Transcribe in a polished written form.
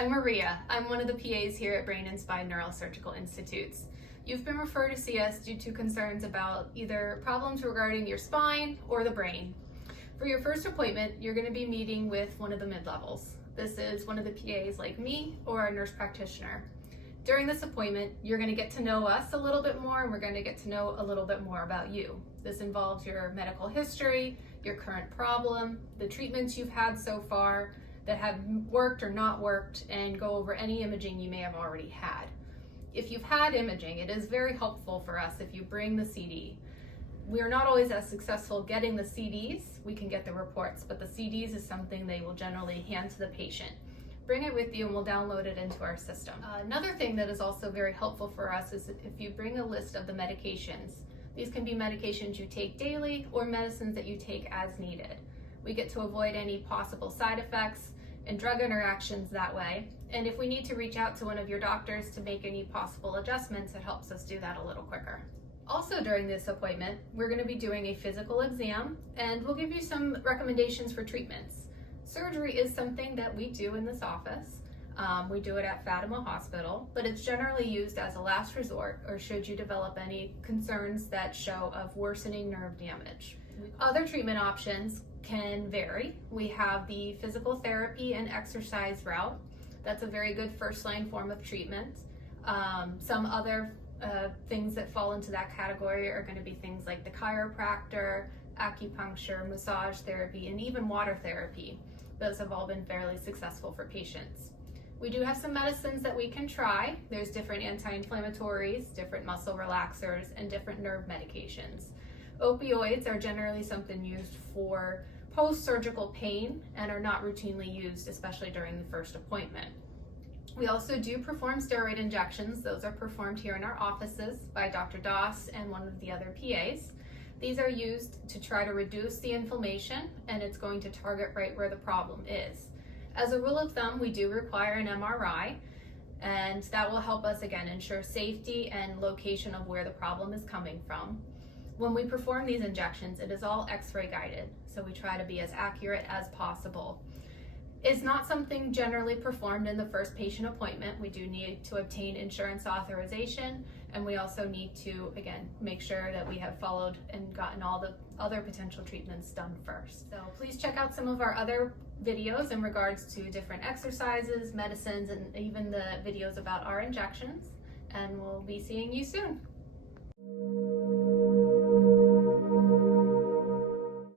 I'm Maria. I'm one of the PAs here at Brain and Spine Neurosurgical Institutes. You've been referred to see us due to concerns about either problems regarding your spine or the brain. For your first appointment, you're going to be meeting with one of the mid-levels. This is one of the PAs like me or a nurse practitioner. During this appointment, you're going to get to know us a little bit more, and we're going to get to know a little bit more about you. This involves your medical history, your current problem, the treatments you've had so far that have worked or not worked, and go over any imaging you may have already had. If you've had imaging, it is very helpful for us if you bring the CD. We are not always as successful getting the CDs. We can get the reports, but the CDs is something they will generally hand to the patient. Bring it with you and we'll download it into our system. Another thing that is also very helpful for us is if you bring a list of the medications. These can be medications you take daily or medicines that you take as needed. We get to avoid any possible side effects and drug interactions that way. And if we need to reach out to one of your doctors to make any possible adjustments, it helps us do that a little quicker. Also during this appointment, we're going to be doing a physical exam, and we'll give you some recommendations for treatments. Surgery is something that we do in this office. We do it at Fatima Hospital, but it's generally used as a last resort or should you develop any concerns that show of worsening nerve damage. Other treatment options can vary. We have the physical therapy and exercise route. That's a very good first-line form of treatment. Some other things that fall into that category are going to be things like the chiropractor, acupuncture, massage therapy, and even water therapy. Those have all been fairly successful for patients. We do have some medicines that we can try. There's different anti-inflammatories, different muscle relaxers, and different nerve medications. Opioids are generally something used for post-surgical pain and are not routinely used, especially during the first appointment. We also do perform steroid injections. Those are performed here in our offices by Dr. Doss and one of the other PAs. These are used to try to reduce the inflammation, and it's going to target right where the problem is. As a rule of thumb, we do require an MRI, and that will help us again ensure safety and location of where the problem is coming from. When we perform these injections, it is all X-ray guided, so we try to be as accurate as possible. It's not something generally performed in the first patient appointment. We do need to obtain insurance authorization, and we also need to, again, make sure that we have followed and gotten all the other potential treatments done first. So please check out some of our other videos in regards to different exercises, medicines, and even the videos about our injections, and we'll be seeing you soon.